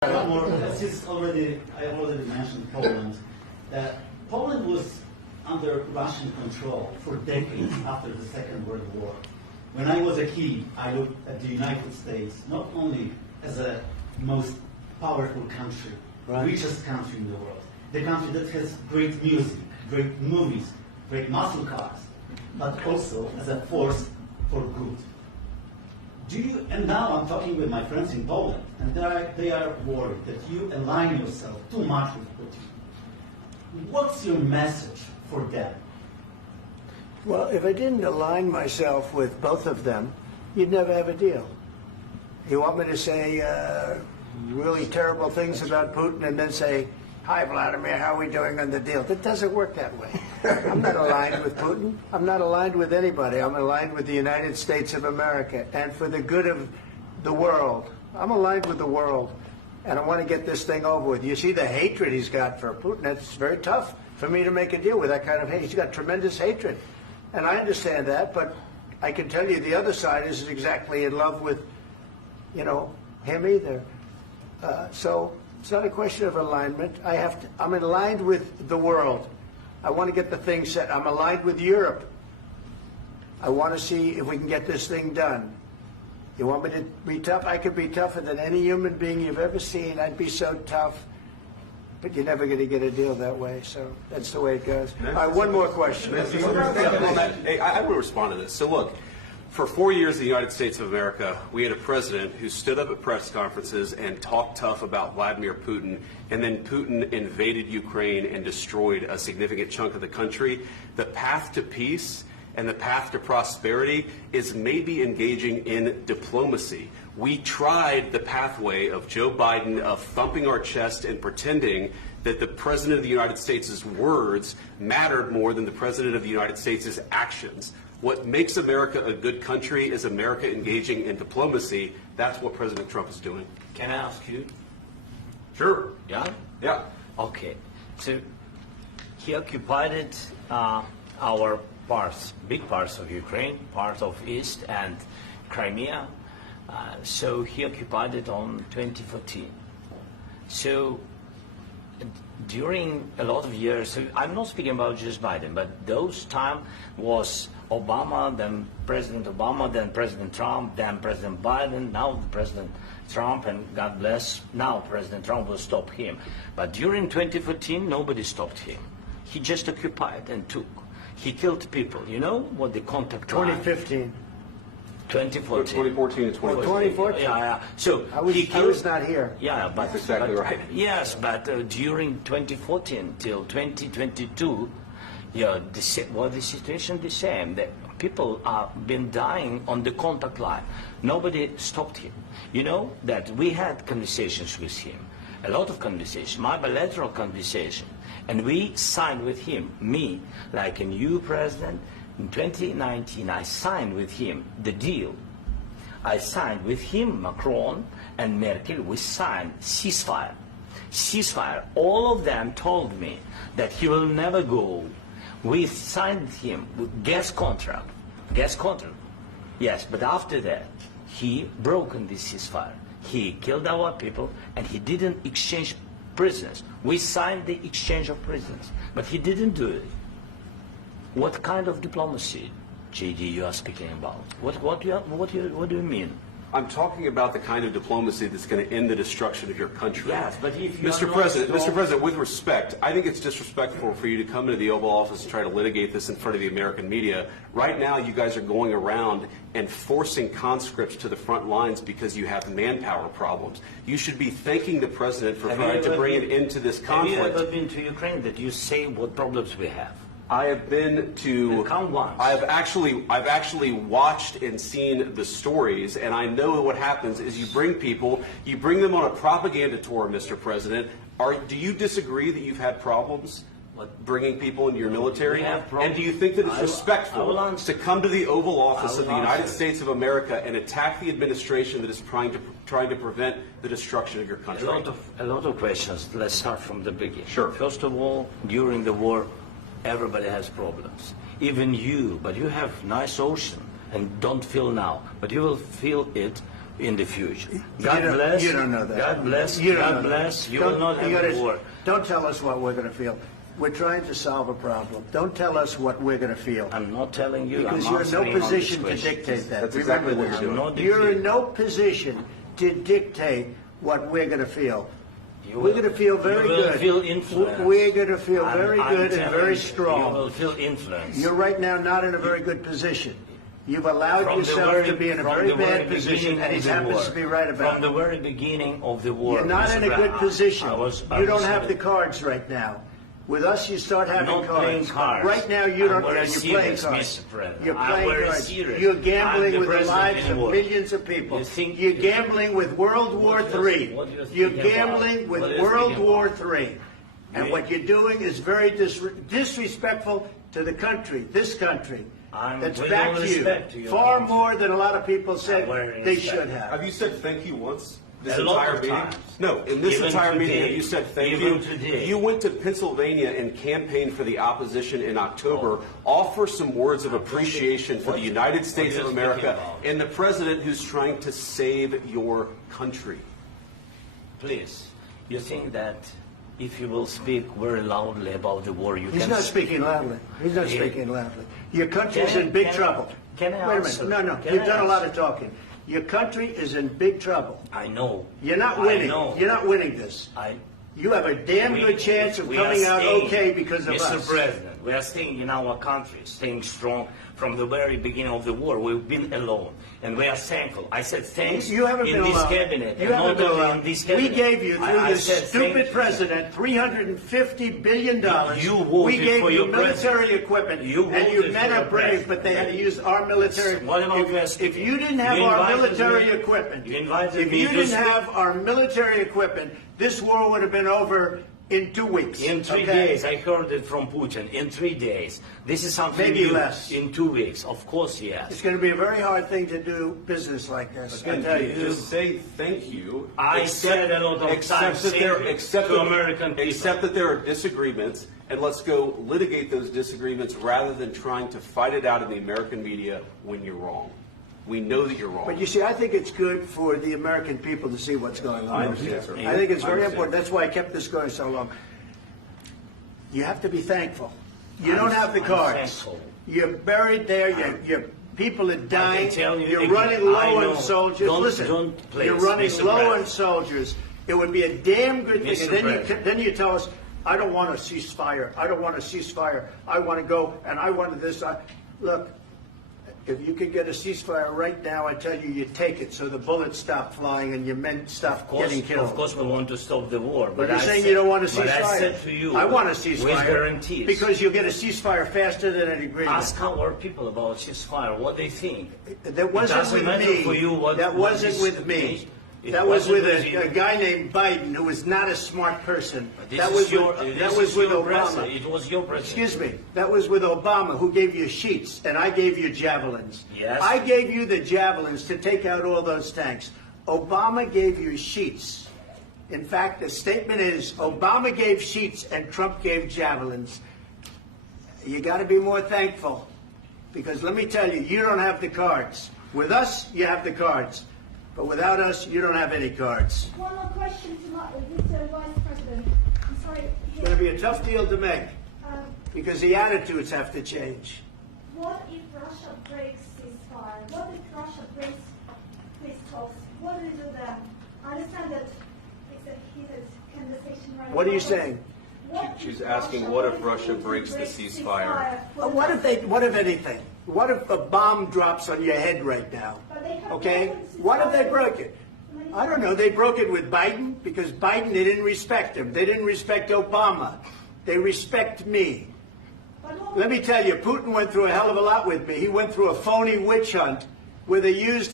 Since I already mentioned Poland. Poland was under Russian control for decades after the Second World War. When I was a kid, I looked at the United States not only as a most powerful country, richest country in the world, the country that has great music, great movies, great muscle cars, but also as a force for good. And now I'm talking with my friends in Poland, and they are worried that you align yourself too much with Putin. What's your message for them? Well, if I didn't align myself with both of them, you'd never have a deal. You want me to say really terrible things about Putin and then say, "Hi, Vladimir, how are we doing on the deal?" That doesn't work that way. I'm not aligned with Putin. I'm not aligned with anybody. I'm aligned with the United States of America. And for the good of the world, I'm aligned with the world. And I want to get this thing over with. You see the hatred he's got for Putin. It's very tough for me to make a deal with that kind of hate. He's got tremendous hatred. And I understand that, but I can tell you the other side isn't exactly in love with, him either. So it's not a question of alignment. I'm aligned with the world. I want to get the thing set. I'm aligned with Europe. I want to see if we can get this thing done. You want me to be tough? I could be tougher than any human being you've ever seen. I'd be so tough. But you're never going to get a deal that way. So that's the way it goes. All right, one more question. Hey, I will respond to this. So look, for 4 years in the United States of America, we had a president who stood up at press conferences and talked tough about Vladimir Putin, and then Putin invaded Ukraine and destroyed a significant chunk of the country. The path to peace and the path to prosperity is maybe engaging in diplomacy. We tried the pathway of Joe Biden of thumping our chest and pretending that the President of the United States' words mattered more than the President of the United States' actions. What makes America a good country is America engaging in diplomacy. That's what President Trump is doing. Can I ask you? Sure. Yeah? Yeah. Okay. So he occupied our parts, big parts of Ukraine, part of East and Crimea. So he occupied it on 2014. So during a lot of years, so I'm not speaking about just Biden, but those time was Obama, then President Obama, then President Trump, then President Biden, now President Trump, and God bless, now President Trump will stop him. But during 2014, nobody stopped him. He just occupied and took. He killed people. You know what the contact line? 2015. 2014 2014. and 2014. 2014. Yeah. So I was not here. Yeah, but that's exactly right. Yes, but during 2014 till 2022, the situation the same. The people are been dying on the contact line. Nobody stopped him. You know that we had conversations with him, a lot of conversations, my bilateral conversation, and we signed with him. Me, like a new president. In 2019, I signed with him the deal. I signed with him, Macron and Merkel, we signed ceasefire. Ceasefire. All of them told me that he will never go. We signed with him with gas contract. Gas contract. Yes, but after that, he broken this ceasefire. He killed our people and he didn't exchange prisoners. We signed the exchange of prisoners, but he didn't do it. What kind of diplomacy, JD, you are speaking about? What do you mean? I'm talking about the kind of diplomacy that's going to end the destruction of your country. Yes, but if you Mr. President, with respect, I think it's disrespectful for you to come into the Oval Office and try to litigate this in front of the American media. Right now, you guys are going around and forcing conscripts to the front lines because you have manpower problems. You should be thanking the President for trying to bring it into this conflict. Have you ever been to Ukraine that you say what problems we have? I have been to. Count once. I've actually watched and seen the stories, and I know what happens is you bring them on a propaganda tour, Mr. President. Do you disagree that you've had problems bringing people into your military? And do you think that it's respectful to come to the Oval Office of the United States of America and attack the administration that is trying to prevent the destruction of your country? A lot of questions. Let's start from the beginning. Sure. First of all, during the war, everybody has problems. Even you, but you have nice ocean and don't feel now. But you will feel it in the future. You God don't- bless. you don't know that. God bless. You don't God know that. bless. You will not you have gotta- war. Don't tell us what we're going to feel. We're trying to solve a problem. Don't tell us what we're going to feel. I'm not telling you. Because I'm you're in no answering on this position to question. dictate that. That's Remember exactly what this. you're doing. I'm not You're in dictating. no position to dictate what we're going to feel. You We're will- going to feel very you will good. feel influenced. We're going to feel I'm- very I'm good and telling very you, strong. You will feel influence. You're right now not in a very good position. You've allowed From the yourself very- to be in a from very the very bad position, beginning and he of the happens war. to be right about From the it. very beginning of the war. You're not Mr. in a good Brown, position. I was You don't have the saying, cards right now. With us, you start having not playing cards. cards. Right now, you I'm don't. very You're playing serious, cards. Mr. President. You're I'm playing very cards. serious. You're I'm gambling the with the president lives of anymore. millions of people. You think- You're gambling with World War What do you- III. what do you think You're about? gambling with What do you World think War about? III. And We- what you're doing is very disrespectful to the country, this country. I'm That's with back all to respect to you. your Far country. more than a lot of people said I'm wearing they respect. should have. Have you said thank you once? This A lot entire of meeting? times. No, in this Even entire meeting, today. have you said thank Even you? today. You went to Pennsylvania and campaigned for the opposition in October. Offer some words of appreciation for the United States what of are you speaking America about? and the president who's trying to save your country. Please, you think that if you will speak very loudly about the war, you He's can... not speaking loudly. He's not Yeah. speaking loudly. Your country's Can I- in big can I- trouble. can I Wait a answer? minute. No. Can You've I done a lot answer? of talking. Your country is in big trouble. I know. You're not I winning. know. You're not winning this. You have a damn We- good chance of we are coming out staying, okay because of Mr. us. President, we are staying in our country, staying strong from the very beginning of the war. We've been alone, and we are thankful. I said thanks You haven't in been this alone. cabinet, You and haven't not been only alone. in this We cabinet. gave you, through I this said thank stupid you. president, $350 billion. You voted we gave for you your military president. equipment, You and you voted men for are your brave, but they had to use our military. What about If you didn't have You our invited military me- equipment, you invited if me you to didn't speak- have our military equipment, this war would have been over in 2 weeks. In 3 okay? days, I heard it from Putin. In 3 days, this is something Maybe new. less. In 2 weeks, of course, It's yes. going to be a very hard thing to do business like this. I And tell you. just say thank you. I said a lot of Except times that there- thank you except to that- American people. Except that there are disagreements, and let's go litigate those disagreements rather than trying to fight it out in the American media when you're wrong. We know that you're wrong. But you see, I think it's good for the American people to see what's going on. I understand, sir. I think it's I very understand. important. That's why I kept this going so long. You have to be thankful. You I'm- don't have the I'm cards. thankful. You're buried there. Your people are dying. tell you You're again, running I low know. on soldiers. Don't- Listen, don't please, you're running Mr. low on President. soldiers. It would be a damn good thing. Mr. And then President. then you tell us, I don't want a ceasefire. I don't want a ceasefire. I want to go and I want this. Look, if you could get a ceasefire right now, I tell you, you take it so the bullets stop flying and your men stop getting killed. Of course, we want to stop the war. But you're I saying said- you don't want a ceasefire. But I said to you, I want a with ceasefire. guarantees. Because you'll get a ceasefire faster than an agreement. Ask our people about ceasefire, what they think. That wasn't doesn't with matter me. for you what- That what wasn't is- with me. It That was wasn't with with you. a guy named Biden who was not a smart person. This That is was your, with, this that is was with your Obama. president. It was your president. Excuse me. That was with Obama, who gave you sheets, and I gave you javelins. Yes. I gave you the javelins to take out all those tanks. Obama gave you sheets. In fact, the statement is Obama gave sheets and Trump gave javelins. You got to be more thankful, because let me tell you, you don't have the cards. With us, you have the cards. But without us, you don't have any cards. One more question to Mr. Vice President. I'm sorry. It's going to be a tough deal to make, Um, because the attitudes have to change. what if Russia breaks ceasefire? What if Russia breaks peace talks? What do you do then? I understand that it's a heated conversation right now. What are you saying? What if She's asking, what if Russia Putin breaks the ceasefire? What if anything? What if a bomb drops on your head right now? But they have Okay? broken ceasefire. What if they broke it? I don't know. They broke it with Biden because Biden, they didn't respect him. They didn't respect Obama. They respect me. But what Let me tell you, Putin went through a hell of a lot with me. He went through a phony witch hunt where they used